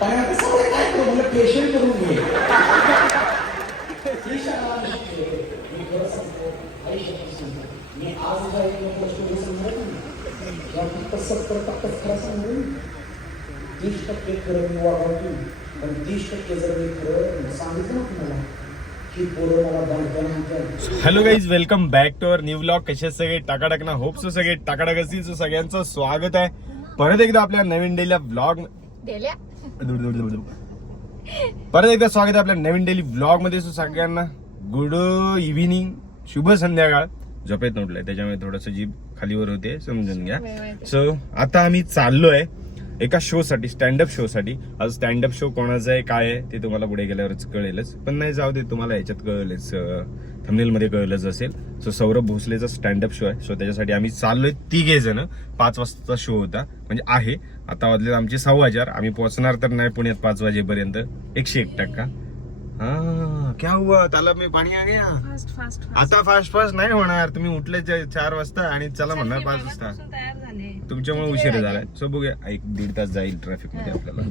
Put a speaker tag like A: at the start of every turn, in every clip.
A: पण आता सवय काय करू? म्हणलं पेशंट करून घे. ही शाळा आम्ही शिकलो. मी खरं सांगतो, आई शपथ सांगतो. मी आज काय केलं स्टोरी सांगणार नाही. किंवा फक्त सत्तर टक्के खरं सांगू तीस टक्के खरं मी वागवतो. पण तीस टक्के जर मी खरं सांगितलं ना तुम्हाला
B: hello guys welcome back to our new blog कसे सगळे? टाकाटक ना होप सो सगळे टाकाटक असतील सगळ्यांचं स्वागत आहे. परत एकदा आपल्या नवीन डेली ब्लॉग
C: डेल्या.
B: परत एकदा स्वागत आहे आपल्या नवीन डेली ब्लॉगमध्ये. सगळ्यांना गुड इव्हिनिंग शुभ संध्याकाळ. झोपेत नव्हतंय त्याच्यामुळे थोडस जीभ खालीवर होते समजून घ्या. सो आता आम्ही चाललोय. एका शो साठी स्टँडअप शो साठी आज स्टँडअप शो कोणाचा आहे काय आहे ते तुम्हाला पुढे गेल्यावरच कळेलच. पण नाही जाऊ दे तुम्हाला याच्यात कळेलच थंबनेल मध्ये कळलंच असेल. सो सौरभ भोसलेचा स्टँडअप शो आहे. सो त्याच्यासाठी आम्ही चाललोय तिघे जण. पाच वाजताचा शो होता. म्हणजे आहे. आता वाजले आमचे सव्वा हजार. आम्ही पोहोचणार तर नाही पुण्यात पाच वाजेपर्यंत. एकशे एक टक्का. हा क्या हुआ? तालाब में पाणी आ गया
C: फास्ट फास्ट
B: आता फास्ट फास्ट नाही होणार. तुम्ही उठले चार वाजता आणि चला म्हणणार पाच वाजता. तुमच्यामुळे उशीर झालाय. सो बघूया एक दीड तास जाईल ट्रॅफिकमध्ये आपल्याला.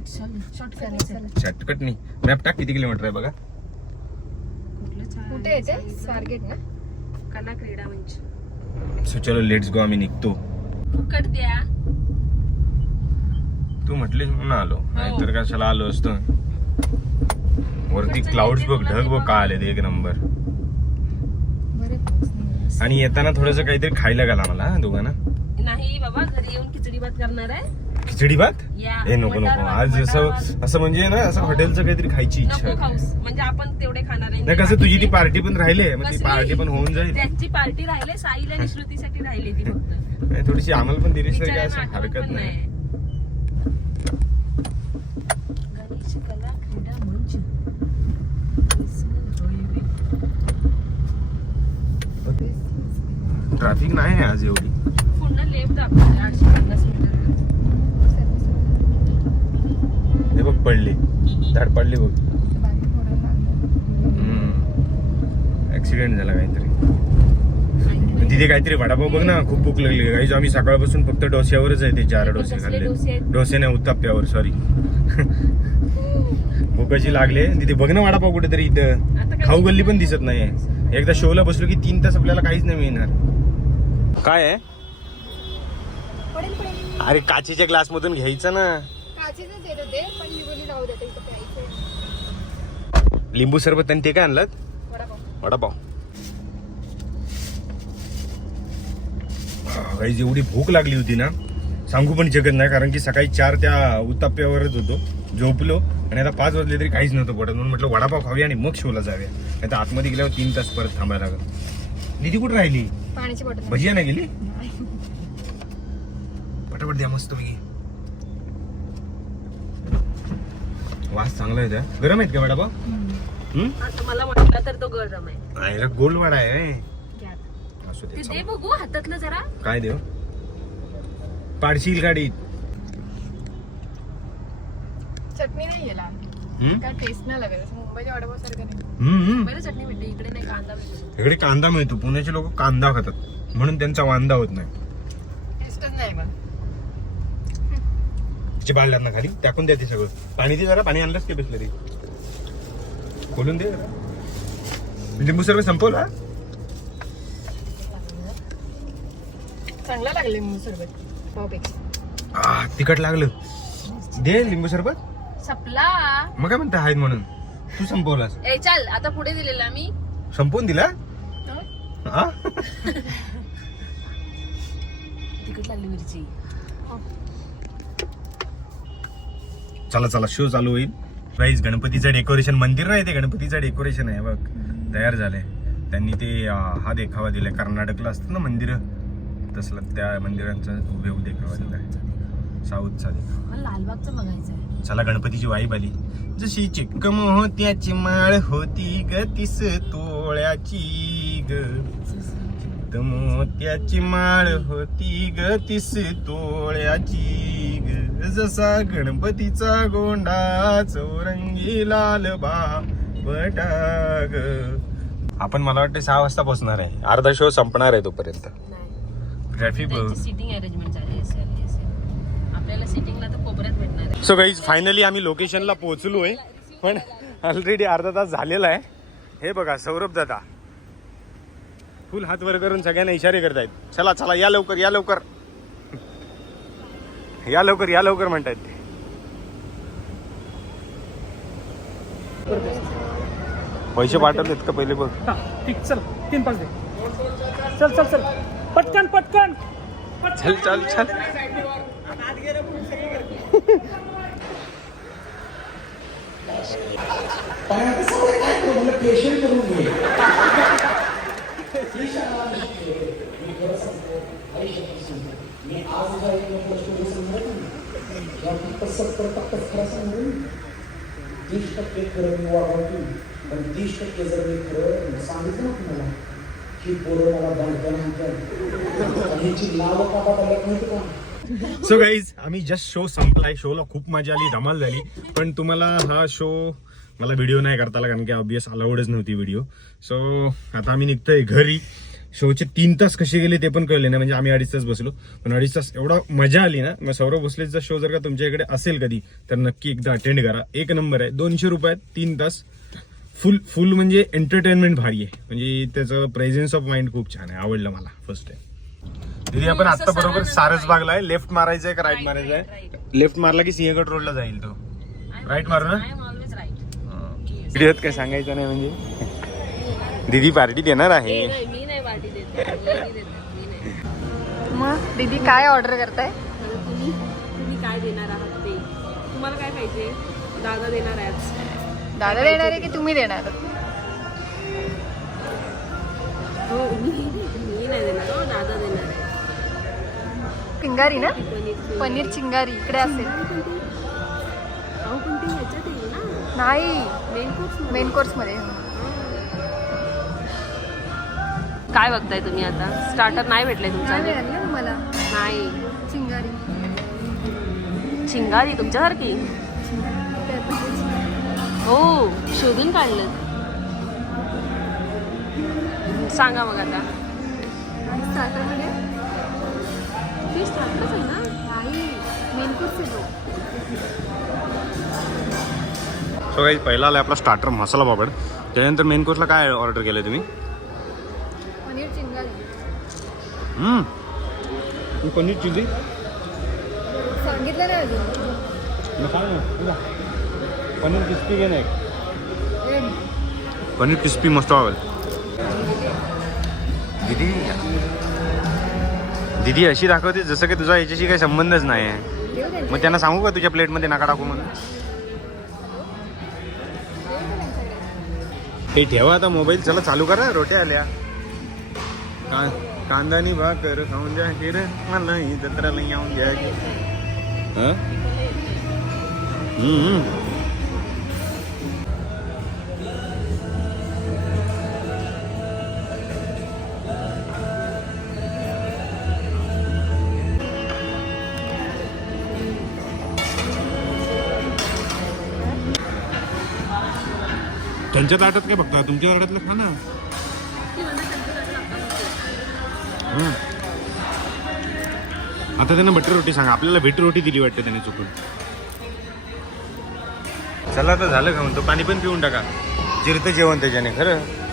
B: शॉर्टकट नाही. मॅप टाक किती किलोमीटर आहे बघा.
C: कुठे येते स्वारगेट ना?
D: कला क्रीडा मंच.
B: सो चलो लेट्स गो आम्ही निघतो.
D: फुकट द्या.
B: तू म्हटलीस म्हणून आलो. नाहीतर कशाला आलो असतो? वरती क्लाउड्स बघ ढग बघ का आले एक नंबर. आणि येताना थोडस काहीतरी खायला घाला मला हा, दोघांना.
D: नाही बाबा घरी येऊन खिचडी भात करणार आहे.
B: खिचडी भात?
D: या
B: हे नको नको. आज
D: मटार
B: असं. असं म्हणजे ना असं हॉटेलचं काहीतरी खायची इच्छा
D: नको
B: आहे.
D: खाऊस. म्हणजे आपण तेवढे खाणार आहे.
B: नाही कसं तुझी ती पार्टी पण राहिले मग ती
D: कसली?
B: पार्टी पण होऊन जाईल.
D: त्यांची पार्टी राहिले साईला आणि श्रुतीसाठी राहिली ती फक्त.
B: नाही, थोडीशी आम्हाला पण दिलीस तर काय
D: बिचाऱ्यांना
B: असं हरकत
D: पण
B: नाही.
D: गणेश कला क्रीडा मंच.
B: ट्रॅफिक नाही आहे आज एवढी.
D: आठशे पन्नास मीटर
B: हे बघ पडली. झाड पडली बघ. ऍक्सिडेंट झाला काहीतरी. तिथे काहीतरी वडापाव बघ ना खूप भूक लागली. काही आम्ही सकाळपासून फक्त डोस्यावरच आहे ते चार डोसे खाल्ले
D: डोसे
B: नाही उत्ताप्यावर सॉरी भूकाची लागले तिथे बघ ना वडापाव कुठेतरी इथं. खाऊ गल्ली पण दिसत नाहीये. एकदा शोला बसलो की तीन तास आपल्याला काहीच नाही मिळणार. काय आहे?
C: पडेल पडेल
B: अरे काचेच्या ग्लास मधून घ्यायचं ना.
C: काचेचंच येत होते पण मी बोलली जाऊ देते इथं प्यायचं
B: लिंबू सरबत आणि ते काय आणलं
C: वडापाव.
B: वडापाव. काही एवढी भूक लागली होती ना. सांगू पण शकत नाही कारण की सकाळी चार त्या उत्ताप्यावरच होतो. झोपलो आणि आता पाच वाजले तरी काहीच नव्हतं पडत. म्हणून म्हटलं वडापाव खाऊया आणि मग शोला जाऊया. नाही तर आतमध्ये गेल्यावर तीन तास परत थांबायला लागलं. दिदी कुठं राहिली?
C: पाण्याची बॉटल.
B: भजिया नाही गेली? पटापट द्या मस्त पैकी वास चांगला आहे त्या. गरम आहेत का हम्म?
D: आता मला म्हटलं तर तो गरम आहे.
B: रे, गोल वडा आहे.
D: घ्या आता.
B: असू
D: ते
B: दे
D: दे
B: चालेल.
D: बघू हातातलं जरा.
B: काय देव? पाडशील गाडीत.
C: चटणी नाही गेला
B: हम्म?
C: काय टेस्ट नाही लागेल असं मुंबईच्या वडापाव सारखं नाही.
B: हम्म.
D: बरं चटणी भेटते इकडे नाही कांदा भेटतो
B: इकडे कांदा मिळतो. पुण्याचे लोक कांदा खातात. म्हणून त्यांचा वांदा होत नाही.
C: टेस्टच नाही मग.
B: तिचे बाळल्यांना खाली टाकून द्या ते सगळं. पाणी दे जरा पाणी आणलंच की बिसलरी खोलून दे. जरा. लिंबू सर्व संपवला
C: चांगला लागले लिंबू सरबत. पावपेक्षा
B: आ, तिखट लागलं. दे लिंबू सरबत.
D: सपला.
B: मग काय म्हणता आहेत म्हणून? तू संपवलास.
D: ए चल आता पुढे दिलेला मी.
B: संपवून दिला? हा?
D: तिकट लागली मिरची.
B: चला चला शो चालू होईल. राईस गणपतीचं डेकोरेशन मंदिर नाही ते गणपतीचं डेकोरेशन आहे बघ. तयार झालंय. त्यांनी ते हा देखावा दिलाय. कर्नाटकला असतं ना मंदिर? तसला त्या मंदिरांचा हुबेहूब देखावा दिलाय. साऊथचा देखावा.
D: लालबागचं बघायचं
B: चला गणपतीची वाईब आली. जशी चिक्क मोत्याची माळ होती ग तीस तोळ्याची ग. चित्त मोत्याची माळ होती ग तीस तोळ्याची ग. जसा गणपतीचा गोंडा चौरंगी लाल बाबटा ग आपण मला वाटतं सहा वाजता पोहोचणार आहे. अर्धा शो संपणार आहे तोपर्यंत. ट्रॅफिक
D: त्यांची सिटिंग अरेंजमेंट झाली असेल असेल. आपल्याला सिटिंगला तर कोपऱ्यात भेटणार आहे.
B: सो गाईज फायनली आम्ही लोकेशनला पोहोचलो आहे पण ऑलरेडी अर्धा तास झालेला आहे. हे बघा सौरभ दादा. फुल हात वर करून सगळ्यांना इशारे करतायत. चला चला या लवकर या लवकर. या लवकर या लवकर म्हणतायत ते. पैसे पाठवलेत का पहिले बघ.
E: हा ठीक चल तीन पाच दे. चल चल चल. पटकन पटकन.
B: चल चल चल.
A: पेशंट करून घे ही शाळा शिकते. मी खरं सांगतो, आई शक्ती सांगतो. मी आज जर एक नंबर स्टोरी सांगत नाही किंवा फक्त सत्तर टक्के खरं सांगू हे खरं मी वागवतो पण ती शक्य जर मी खरं सांगितलं ना तुम्हाला की पोरं मला दणकन आणतात आणि ह्याची नावं का बदलत माहिती का?
B: सो गाईज आम्ही जस्ट शो संपलाय. शोला खूप मजा आली धमाल झाली. पण तुम्हाला हा शो मला व्हिडिओ नाही करता आला कारण की ऑब्विस अलाउडच नव्हती व्हिडिओ सो आता आम्ही निघतोय घरी. शोचे तीन तास कसे गेले ते पण कळले नाही. म्हणजे आम्ही अडीच तास बसलो. पण अडीच तास एवढा मजा आली ना. मग सौरभ भोसलेचा शो जर का तुमच्या इकडे असेल कधी तर नक्की एकदा अटेंड करा. एक नंबर आहे. दोनशे रुपयात तीन तास फुल फुल म्हणजे एंटरटेनमेंट भारी आहे. म्हणजे त्याचं प्रेझेन्स ऑफ माइंड खूप छान आहे. आवडलं मला फर्स्ट टाइम दीदी आपण आता बरोबर सारस बागला आहे. लेफ्ट मारायचं आहे का राईट मारायचं आहे लेफ्ट मारला की सिंहगड रोडला जाईल तो. राईट मारू ना? काय सांगायचं नाही म्हणजे. दीदी पार्टी देणार आहे.
C: मग दीदी काय ऑर्डर करताय?
D: तुम्ही तुम्ही काय देणार आहात ते? तुम्हाला काय पाहिजे? दादा देणार आहेत.
C: दादा देणार आहे की तुम्ही देणार?
D: हो मी नाही देणार. हो दादा देणार आहे.
C: चिंगारी ना?
D: पनीर
C: चिंगारी. इकडे असेल. नाही.
D: मेन कोर्स
C: मेन कोर्समध्ये.
D: काय बघताय तुम्ही आता? स्टार्टर नाही भेटले
C: ना तुम्हाला?
D: नाही.
C: चिंगारी.
D: चिंगारी तुमच्यासारखी हो शोधून काढलं. सांगा मग आता.
C: स्टार्टरमध्ये
D: ते स्टार्टरच आहे ना?
C: नाही मेन कोर्स आहे तो.
B: सो काही पहिला आला आपला स्टार्टर मसाला पापड. त्यानंतर मेन कोर्सला काय ऑर्डर केलं तुम्ही?
C: पनीर चिंगारी
B: हम्म. पनीर चिली.
C: सांगितलं नाही अजून.
B: पनीर क्रिस्पी घे नाही. पनीर क्रिस्पी मस्त आवडेल दीदी दीदी अशी दाखवते जसं की तुझा याच्याशी काही संबंधच नाही आहे. मग त्यांना सांगू का तुझ्या प्लेटमध्ये नका टाकू म्हणून? हे ठेवा आता मोबाईल चला चालू करा रोट्या आल्या. का कांदानी भाकर खाऊन द्या की रे मला ही जत्राला येऊन घ्या की हं? हम्म. त्यांच्या ताटात काय बघता तुमच्या ताटातलं खा ना आता त्यांना बटर रोटी सांगा. आपल्याला भेट रोटी दिली वाटते त्याने चुकून. चला आता झालं का म्हणतो? पाणी पण पिऊन टाका. जिरतं जेवण त्याच्याने खरं?